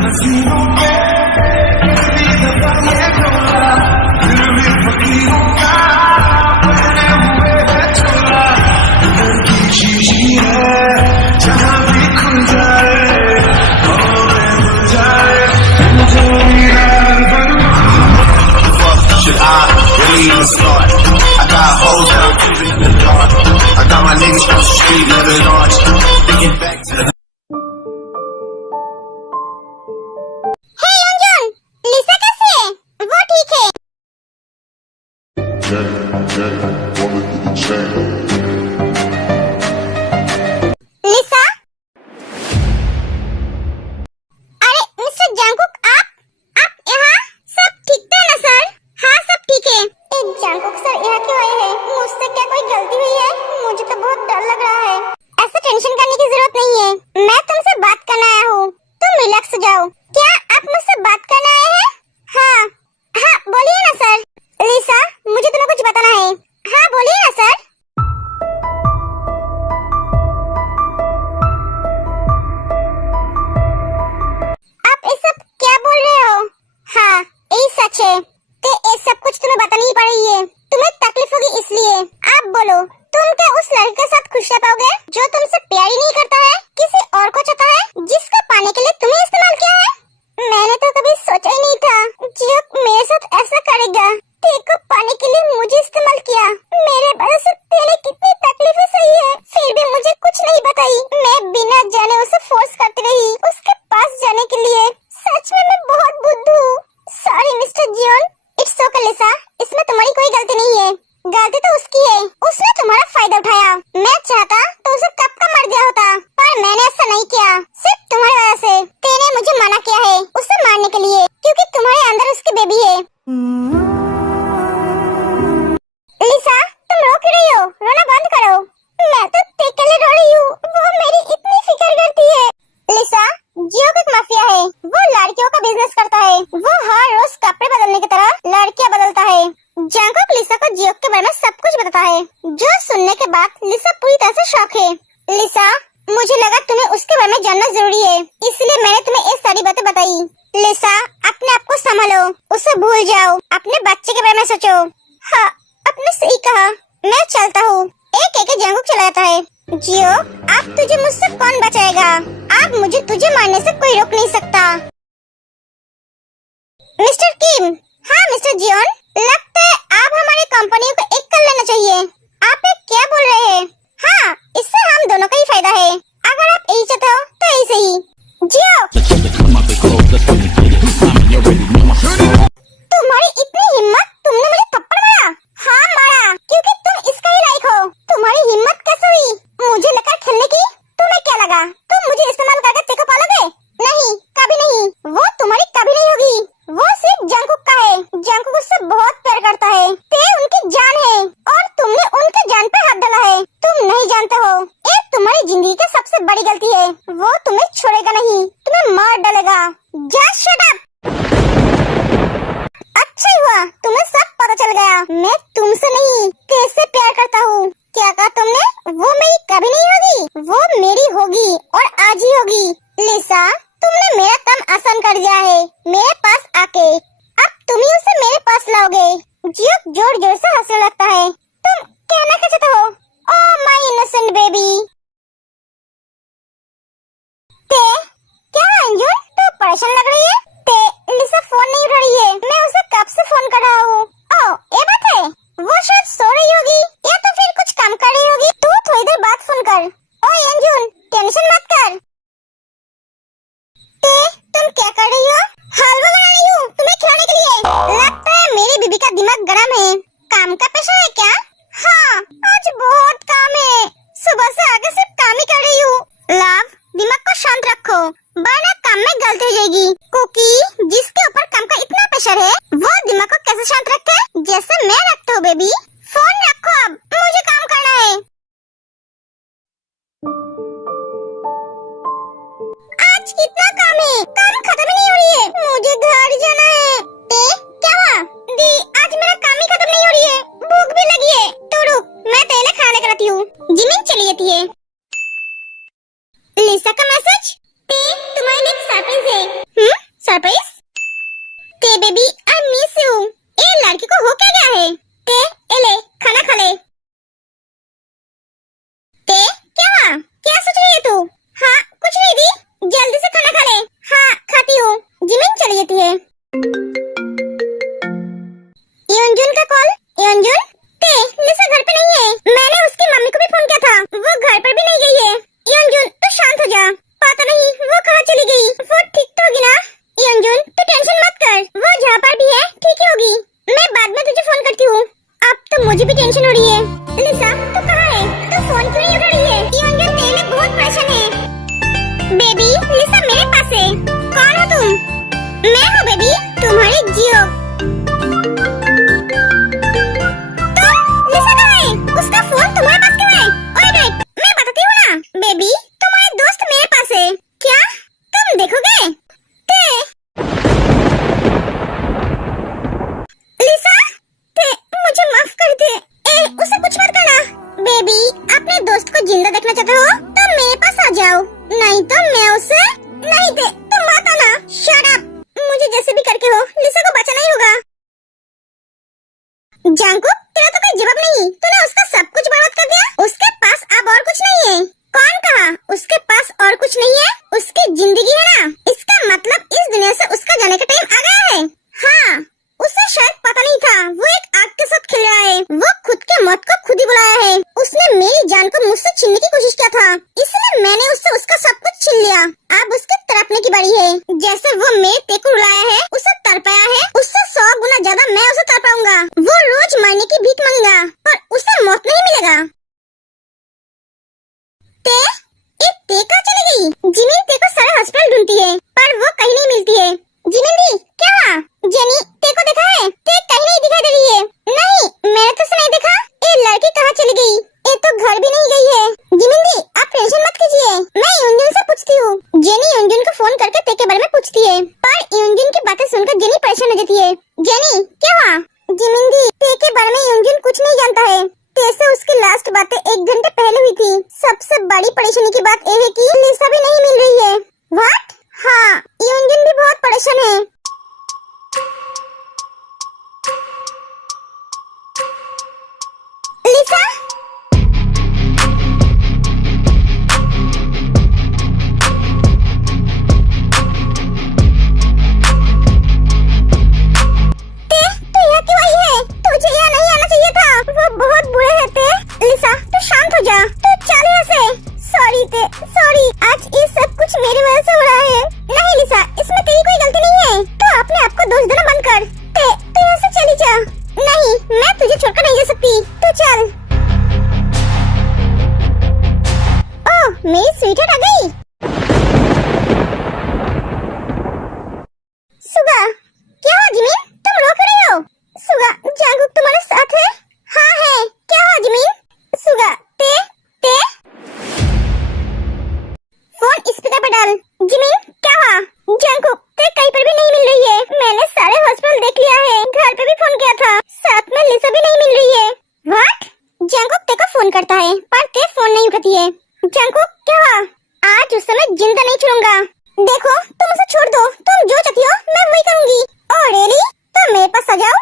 हसीनों पे इतनी दफा ये बोला, दिल भी फकीरों का पहने हुए है चोला। दिल की शीशी है जहाँ भी खुल जाए और मिल जाए, मुझे यार बनवा। Should I really even start? I got hoes that I'm keeping in the dark. I got my niggas from the street living large. Thinking back to the लिसा कैसे है? वो ठीक है। लिसा? अरे मिस्टर जंगकुक, आप यहाँ? सब ठीक तो है ना सर? हाँ सब ठीक है। जंगकुक सर यहाँ क्यों आए हैं? मुझसे क्या कोई गलती हुई है? मुझे तो बहुत डर लग रहा है। ऐसा टेंशन करने की जरूरत नहीं है, मैं तुमसे बात करने आया हूँ, तुम रिलैक्स हो जाओ। क्या आप मुझसे बात करने आए हैं? हाँ बोलिए ना सर। लिसा, मुझे तुम्हें कुछ बताना है। हाँ बोलिए ना सर। आप ये सब क्या बोल रहे हो? हाँ यही सच है कि ये सब कुछ तुम्हें बतानी ही पड़ेगी। तुम्हें तकलीफ होगी इसलिए। आप बोलो, तुम क्या उस लड़के के साथ खुश रह पाओगे जो तुमसे प्यार ही नहीं करता है, किसी और को चाहता है, जिसको पाने के लिए तुम्हें इस्तेमाल किया है? मैंने तो कभी सोचा ही नहीं था जियो मेरे साथ ऐसा करेगा। तेरे को पाने के लिए मुझे इस्तेमाल किया। मेरे वजह से तेरे कितनी तकलीफें सही है, फिर भी मुझे कुछ नहीं बताई। मैं बिना जाने उसे फोर्स करती रही उसके पास जाने के लिए। सच में मैं बहुत बुद्धू हूँ। Sorry mister Jeon. It's okay Lisa, इसमें तुम्हारी कोई गलती नहीं है। गलती तो उसकी है, उसने तुम्हारा फायदा उठाया। मैं चाहता तो उसे कब का मर गया होता, पर मैंने ऐसा नहीं किया, सिर्फ तुम्हारी वजह से। तेने मुझे मना किया है उसे मारने के लिए, क्योंकि तुम्हारे अंदर उसकी बेबी है। लिसा, तुम रो क्यों रही हो? रोना बंद करो। मैं तो तेरे के लिए रो रही हूँ, वो मेरी इतनी फिक्र करती है। लिसा, जियो एक माफिया है, वो लड़कियों का बिजनेस करता है। वो हर रोज कपड़े बदलने की तरह लड़कियां बदलता है। जंगकुक लिसा को जियो के बारे में सब कुछ बताता है, जो सुनने के बाद लिसा पूरी तरह से शॉक है। लिसा, मुझे लगा तुम्हें उसके बारे में जानना जरूरी है, इसलिए मैंने तुम्हें ये सारी बातें बताई। लिसा, अपने आप को संभालो, उसे भूल जाओ, अपने बच्चे के बारे में सोचो। हाँ, आपने सही कहा, मैं चलता हूँ। एक जंगकुक चला जाता है। जियो, अब तुझे मुझसे कौन बचाएगा? अब मुझे तुझे मारने से कोई रोक नहीं सकता। मिस्टर किम। हाँ मिस्टर जियोन, लगता है आप हमारी कंपनी को एक कर लेना चाहिए। आप ये क्या बोल रहे हैं? हाँ, इससे हम दोनों का ही फायदा है। अगर आप यही चाहते हो तो यही सही। जियो, तुम्हारी इतनी हिम्मत, तुमने मुझे थप्पड़ मारा? हाँ मारा, क्योंकि तुम इसका ही लायक हो। तुम्हारी हिम्मत कैसे हुई? मुझे लगा खेलने की, तुम्हें क्या लगा तुम मुझे इस्तेमाल करके तेरे को पालोगे? नहीं, कभी नहीं, वो तुम्हारी कभी नहीं होगी। वो सिर्फ जंगकुक का है, जंगकुक उससे बहुत प्यार करता है। ते उनकी जान है और तुमने उनके जान पे हाथ डाला है। तुम नहीं जानते हो, ये तुम्हारी जिंदगी की सबसे बड़ी गलती है। वो तुम्हें छोड़ेगा नहीं, तुम्हें मार डालेगा। Just shut up. अच्छा हुआ तुम्हें सब पता चल गया। मैं तुमसे नहीं, तेरे प्यार करता हूँ। क्या कहा तुमने? वो मेरी कभी नहीं होगी, वो मेरी होगी और आज ही होगी। लिसा, तुमने मेरा काम आसान कर दिया है मेरे पास आके। अब तुम ही उसे मेरे पास लाओगे। जियो जोर जोर से हंसने लगता है। तुम कहना क्या चाहते हो? Oh my innocent baby. ते क्या अंजुन, तू परेशान लग रही है? ते लिसा फोन नहीं उठा रही है, मैं उसे कब से फोन कर रहा हूँ। ओह ये बात है, वो शायद सो रही होगी या तो फिर कुछ काम कर रही होगी। तू थोड़ी देर बाद फोन कर। ओह अंजुन, टेंशन मत कर। तुम क्या कर रही हो? हलवा बना रही हूँ तुम्हें खिलाने के लिए। लगता है मेरी बीबी का दिमाग गरम है। काम का प्रेशर है क्या? हाँ, आज बहुत काम है, सुबह से आगे सिर्फ काम ही कर रही हूँ। लव, दिमाग को शांत रखो, वरना काम में गलती हो जाएगी। कुकी, जिसके ऊपर काम का इतना प्रेशर है, वो दिमाग को कैसे शांत रखे जैसे मैं रखता हूँ। बेबी फोन रखो, अब मुझे काम करना है। आज कितना काम है, काम खत्म ही नहीं हो रही है। मुझे घर जाना है। क्या हुआ? दी, आज मेरा काम ही खत्म नहीं हो रही है, भूख भी लगी है। तू रुक, मैं तेरे खाना लेकर आती हूँ। जिमिन चली जाती है। लिसा का मैसेज। तुम्हारे लिए सरप्राइज है। सरप्राइज? ते बेबी आई मिस यू। ए लड़की को हो क्या गया है? ते एले खाना खा ले। ते क्या क्या सोच रही है तू? हाँ कुछ नहीं दी, जल्दी से खाना खा ले। हाँ खाती हूँ। जिमिन चली जाती है। योंजुन का कॉल। योंजुन ते लिसा घर पे नहीं है। मैंने उसकी मम्मी को भी फोन किया था, वो घर पर भी नहीं गई है। योंजुन तू शांत हो जा, पता नहीं वो कहाँ चली गई। वो ठीक तो होगी ना? योंजुन तू टेंशन मत कर, वो जहाँ पर भी है ठीक ही होगी। मैं बाद में तुझे फोन करती हूँ। अब तो मुझे भी टेंशन हो रही है। लिसा तू कहाँ है? तू फोन क्यों नहीं उठा रही है? योंजुन तेरे में बहुत परेशान है। बेबी लिसा मेरे पास है। कौन हो तुम? मैं हूँ बेबी, तुम्हारी जियो। उसका फोन तुम्हारे पास क्यों है? ओए वेट, मैं बताती हूँ ना। बेबी तुम्हारे दोस्त मेरे पास है। क्या तुम देखोगे? ते लिसा ते मुझे माफ कर दे। ए उसे कुछ मत करना। बेबी अपने दोस्त को जिंदा देखना चाहते हो तो मेरे पास आ जाओ, नहीं तो मैं उसे नहीं दे। तुम मत आना। Shut up. मुझे जैसे भी करके हो लिसा को बचाना ही होगा। जांकू तेरा तो कोई जवाब नहीं, तूने उसका सब कुछ बर्बाद कर दिया। उसके पास अब और कुछ नहीं है। कौन कहा उसके पास और कुछ नहीं है? उसकी जिंदगी है ना, इसका मतलब इस दुनिया से उसका जाने का टाइम आ गया है। हाँ उसे शायद पता नहीं था वो एक आग के साथ खेल रहा है। वो खुद के मौत को खुद ही बुलाया है। उसने मेरी जान को मुझसे छीनने की कोशिश किया था, इसलिए मैंने उससे उसका सब कुछ छीन लिया। अब उसके तड़पने की बारी है। जैसे वो मेरे पे को रुलाया है, उसे तड़पाया है, उससे 100 गुना ज्यादा मैं उसे तड़पाऊंगा। वो रोज मरने की भीख मांगेगा पर उसे मौत नहीं मिलेगा। ते कहाँ चली गई? जिमिन ते को सारे हॉस्पिटल ढूंढती है पर वो कहीं नहीं मिलती है। जिमिन दी क्या हुआ? जेनी ते को देखा है? ते कहीं नहीं दिखाई दे रही है। नहीं मैंने तो नहीं देखा। ये लड़की कहाँ चली गई? ये तो घर भी नहीं गई है। जिमिन दी आप टेंशन मत कीजिए, मैं योंजुन से पूछती हूँ। जेनी योंजुन को फोन करके ते के बारे में पूछती है पर योंजुन की बातें सुनकर जेनी परेशान हो जाती है। जेनी क्या हुआ? जिमिन दी ते के बारे में योंजुन कुछ नहीं जानता है। ते से उसकी लास्ट बातें 1 घंटे पहले हुई थी। सबसे बड़ी परेशानी की बात ये है कि लिसा भी नहीं मिल रही है। व्हाट? हाँ योंजुन भी बहुत परेशान है। लिसा मेरी स्वीटहार्ट आ गई। सुगा क्या हुआ जिमिन? तुम रो क्यों रही हो? सुगा जांगुक तुम्हारे साथ है? हाँ है। क्या हुआ जिमिन? सुगा ते फोन स्पीकर पे डाल। जिमिन क्या हुआ? जांगुक ते कहीं पर भी नहीं मिल रही है। मैंने सारे हॉस्पिटल देख लिया है, घर पे भी फोन किया था, साथ में लिसा भी नहीं मिल रही है। व्हाट? जांगुक ते को फोन करता है पर ते फोन नहीं उठाती है। जांगुक क्या हुआ? आज उस समय जिंदा नहीं छोड़ूंगा। देखो तुम उसे छोड़ दो, तुम जो चाहती हो मैं वही करूंगी। Oh really? तो मेरे पास आ जाओ।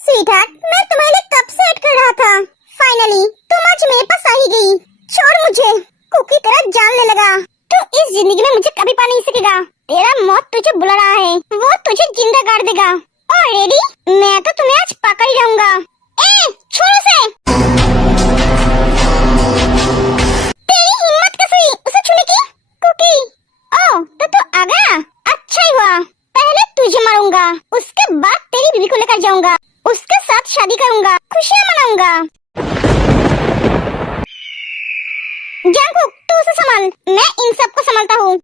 स्वीटहार्ट मैं तुम्हारे लिए कब से वेट कर रहा था। फाइनली तुम आज मेरे पास आ ही गई। छोड़ मुझे, कुकी तरह जान ले लगा। तू इस जिंदगी में मुझे कभी पा नहीं सकेगा। तेरा मौत तुझे बुला रहा है, वो तुझे जिंदा गाड़ देगा। ऑलरेडी मैं तो तुम्हें आज पकड़ ही जाऊंगा। ए छोड़ उसे। तेरी हिम्मत कैसे हुई उसे छूने की? कुकी ओह तो तू आ गया, अच्छा ही हुआ। पहले तुझे मारूंगा, उसके बाद तेरी बीवी को लेकर जाऊंगा, उसके साथ शादी करूंगा, खुशियां मनाऊंगा। जांगुक तू उसे संभाल, मैं इन सबको संभालता हूँ।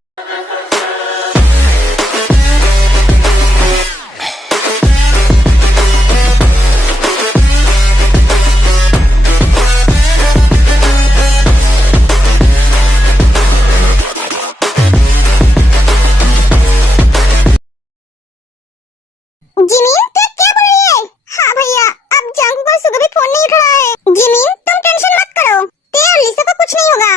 जिमिन तू क्या बोल रही है? हाँ भैया अब जांगुक और सुगा भी फोन नहीं उठा रहा है। जिमिन तुम टेंशन मत करो, ते और लिसा को कुछ नहीं होगा।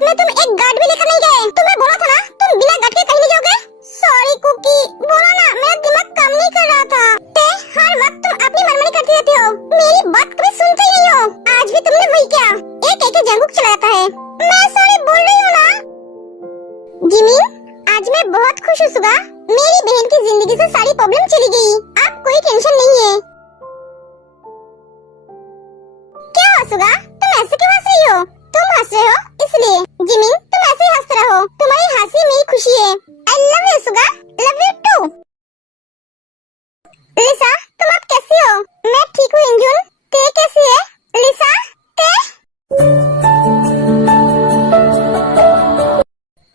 साथ में तुम एक गार्ड भी लेकर नहीं गए। तुम्हें बोला था ना तुम बिना गार्ड के कहीं नहीं जाओगे। सॉरी कुकी, बोला ना मेरा दिमाग काम नहीं कर रहा था। ते हर वक्त तुम अपनी मनमानी करती रहती हो, मेरी बात कभी सुनते ही नहीं हो। आज भी तुमने वही किया, एक जंगुक चला जाता है। मैं सॉरी बोल रही हूँ ना। जिमिन, आज मैं बहुत खुश हूँ सुगा। मेरी बहन की जिंदगी से सारी प्रॉब्लम चली गई। अब कोई टेंशन नहीं है। क्या हुआ सुगा, तुम ऐसे क्यों हंस रही हो? तुम हंस रहे हो इसलिए। जिमिन, तुम ऐसे ही हंसते रहो, तुम्हारी हंसी मेरी खुशी है। I love you Suga, love you too. Lisa, तुम अब कैसी हो? मैं ठीक हूँ इंजुन, ते कैसी है? लिसा, ते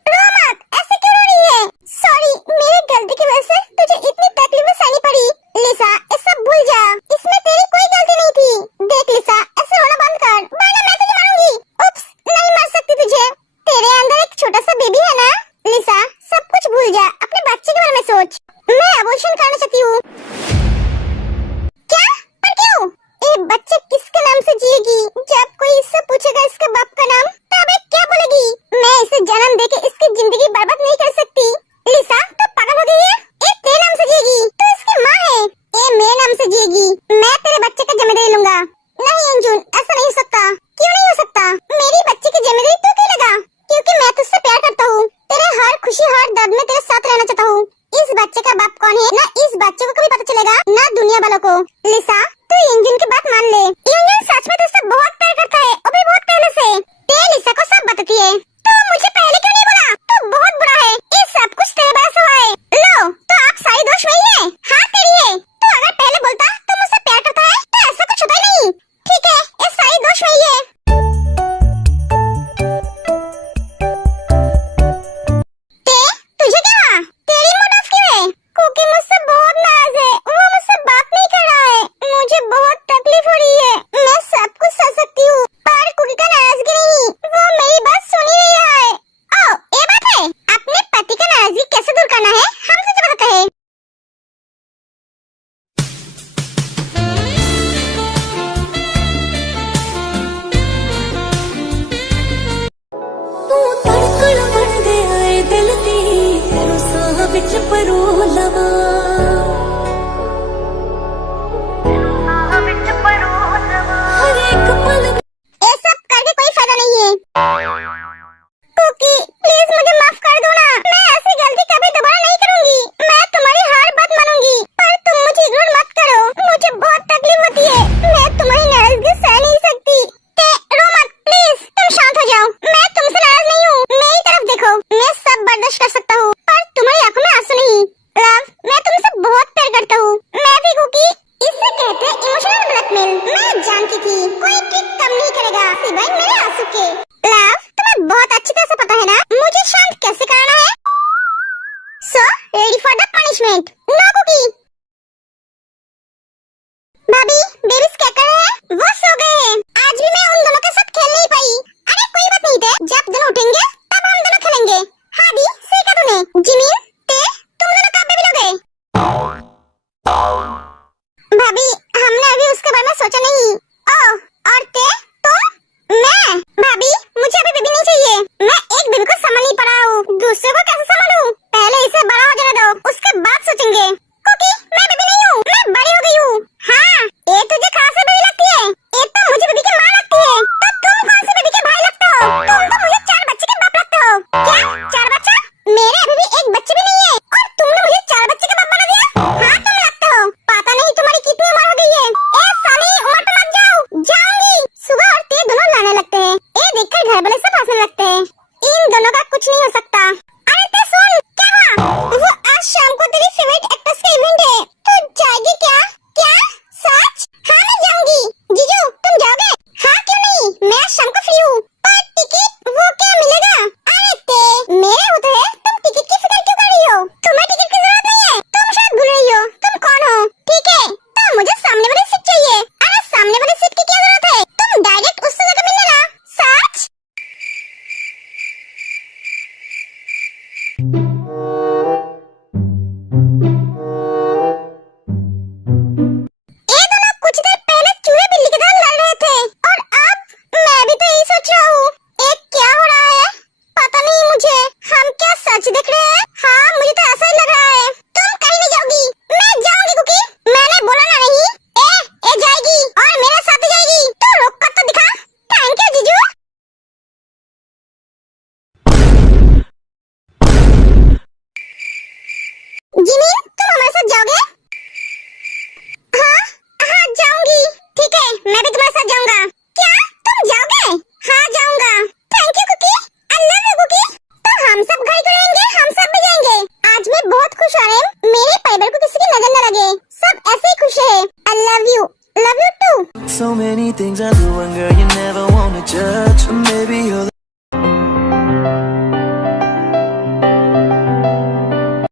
रो मत, ऐसे क्यों रो रही है? सॉरी, मेरी गलती की वजह से तुझे इतनी तकलीफ सहनी पड़ी। लिसा, ये सब भूल जा, इसमें तेरी कोई गलती नहीं थी। देख लिसा, ऐसे रोना बंद कर, वरना मैं तुझे मारूंगी। उप्स, नहीं मार सकती तुझे, तेरे अंदर एक छोटा सा बेबी है ना। लिसा, सब कुछ भूल जा, अपने बच्चे के बारे में सोच। मैं अबॉर्शन करना चाहती हूँ। क्या? पर क्यों? ये बच्चे किसके नाम से जिएगी? जब कोई इससे पूछेगा इसके बाप का नाम, तब ये क्या बोलेगी? मैं इसे जन्म देके इसकी जिंदगी बर्बाद नहीं कर सकती। लिसा, तो पागल हो गई है? ये तेरे नाम से जिएगी, तो इसकी माँ है। ये मेरे नाम से जिएगी, मैं तेरे बच्चे का जिम्मेदारी लूंगा। नहीं अंजुन, ऐसा नहीं हो सकता। क्यों नहीं हो सकता? मेरी बच्चे की जिम्मेदारी तू क्यों लेगा? क्योंकि मैं तुझसे प्यार करता हूँ, तेरे हर खुशी हर दर्द में तेरे साथ रहना चाहता हूँ। इस बच्चे का बाप कौन है ना इस बच्चे को कभी पता चलेगा, ना दुनिया वालों को। लिसा, तू इंजुन की बात मान ले। इंजुन सच में तुझसे बहुत प्यार करता है, और भी बहुत पहले से। ते लिसा को सब बताती है। तो मुझे पहले क्यों नहीं बोला? तू बहुत बुरा है, ये सब कुछ तेरे वजह से हुआ है। लो, तो आप सारी दोष वही है। हाँ तेरी है। तो अगर पहले बोलता तो मुझसे प्यार करता है, तो ऐसा कुछ होता ही नहीं। ठीक है, ये सारी दोष वही है। ते, तुझे क्या हुआ? तेरी मूड ऑफ क्यों है? कुकी मुझसे बहुत नाराज है, वो मुझसे बात नहीं कर रहा है। मुझे बहुत तकलीफ हो रही है। मैं सब कुछ सह सकती हूँ, पर कुकी का नाराजगी नहीं, वो मेरी बात सुन ही नहीं रहा है। ओह, ये बात है। अपने पति का नाराजगी कैसे दूर करना है, हम तुझे बताते हैं। तू धड़कन बन गया ए दिल दी, तेरे साह विच परो लवा। हर एक पल ये सब करके कोई फायदा नहीं है। कुकी, प्लीज मुझे माफ कर दो ना। मैं ऐसी गलती कभी दोबारा नहीं करूंगी। मैं तुम्हारी हर बात मानूंगी, पर तुम मुझे इग्नोर मत करो। मुझे बहुत तकलीफ होती है, मैं तुम्हारी नाराजगी सह नहीं सकती। ते रो मत, प्लीज तुम शांत हो जाओ। मैं तुमसे नाराज नहीं हूँ, मेरी तरफ देखो। मैं सब बर्दाश्त कर सकता हूँ, पर तुम्हारी आंखों में आंसू नहीं। लव, मैं तुमसे बहुत प्यार करता हूँ। मैं भी कुकी, इसे कहते हैं इमोशनल ब्लैकमेल। मैं जानती थी कोई ट्रिक कम नहीं करेगा सिवाय मेरे आंसू के। लव, तुम्हें बहुत अच्छी तरह से पता है ना मुझे शांत कैसे करना है। So ready for the punishment. No cookie. भाभी, बेबीज क्या कर रहे हैं? वो सो गए हैं। आज भी मैं उन दोनों के साथ खेल नहीं पाई। अरे कोई बात नहीं थे, जब दोनों उठेंगे तब हम दोनों खेलेंगे। हाँ दी, सही कहा तूने। जिमिन, ते, तुम दोनों कब बेबी लोगे? भाभी, हमने अभी उसके बारे में सोचा नहीं। ओह, और ते, तुम? मैं? भाभी, मुझे अभी बेबी नहीं चाहिए। मैं एक बेबी को संभाल नहीं पा रहा हूँ, दूसरे को कैसे संभालूं? पहले इसे बड़ा हो जाने दो, उसके बाद सोचेंगे। कुकी, आर्यन, मेरे परिवार को किसी की नजर न लगे, सब ऐसे ही खुश है। I love you too. So many things I do, and girl, you never wanna judge. Maybe you're the